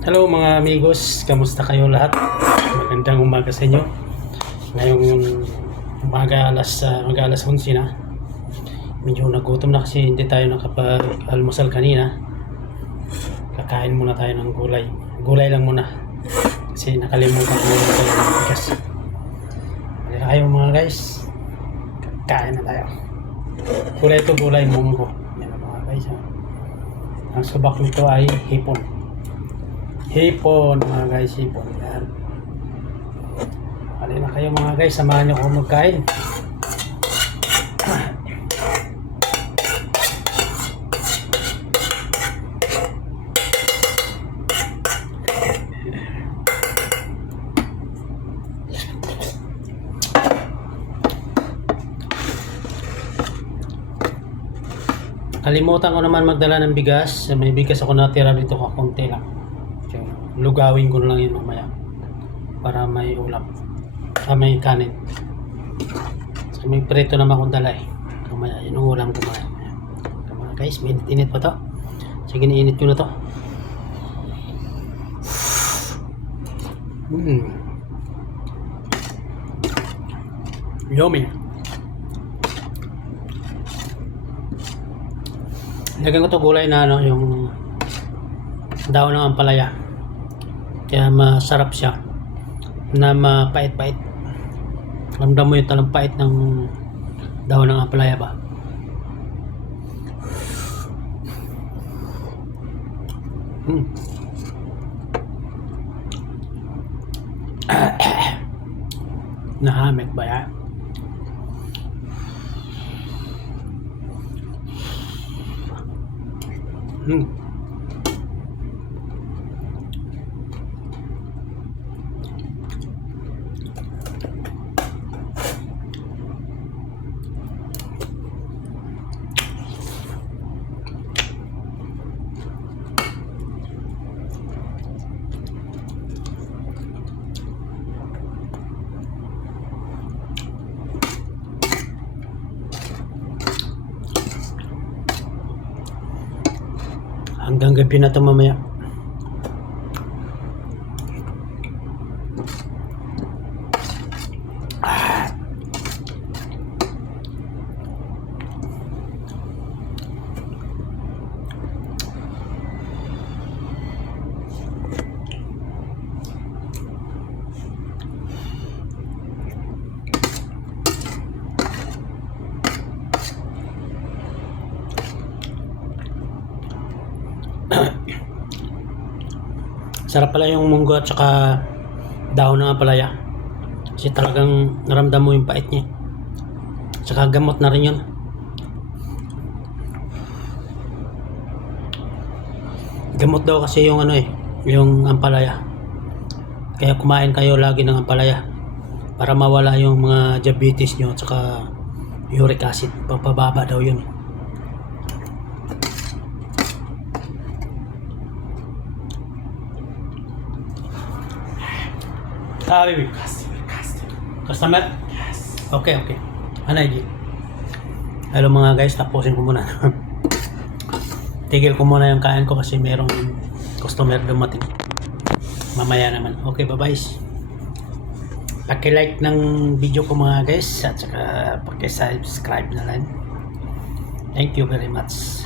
Hello mga amigos, kamusta kayo lahat? Magandang umaga sa inyo. Ngayong mag-alas 11 na. Medyo nagutom na kasi hindi tayo nakapag-almusal kanina. Kakain muna tayo ng gulay. Gulay lang muna. Kasi nakalimutan ko yung tayo ng bigas. Halika kayo mga guys. Kakain na tayo. Gulay ito, gulay munggo. Yan mga guys. Ang subak nito ay hipon. Hipon mga guys, hipon yan. Halina kayo mga guys, samahan nyo ako magkain. Kalimutan ko naman magdala ng bigas. May bigas ako natira dito, kakunti lang. Lugawin ko lang yun mamaya para may ulam, may kanin. So, may prito naman akong dala mamaya yun ang ulam ko mga guys. Init pa to, sige niinit ko na to. Yummy. Lagyan ko to gulay na yung daon ng ampalaya. Kaya masarap siya na mapait-pait. Ramdam mo yung talampait ng dahon ng ampalaya ba? Nahamit ba yan? Hanggang gabi na ito mamaya. Sarap pala yung munggo at saka dahon ng ampalaya. Kasi talagang naramdam mo yung pait niya. Saka gamot na rin yun. Gamot daw kasi yung yung ampalaya. Kaya kumain kayo lagi ng ampalaya para mawala yung mga diabetes nyo at saka uric acid. Papababa daw yun. Baby. Customer? Yes. Okay. Anay, hello mga guys, tapusin ko muna. Tigil ko muna yung kain ko kasi merong customer dumating. Mamaya naman. Okay, bye-bye. Paki-like ng video ko mga guys at saka paki-subscribe na lang. Thank you very much.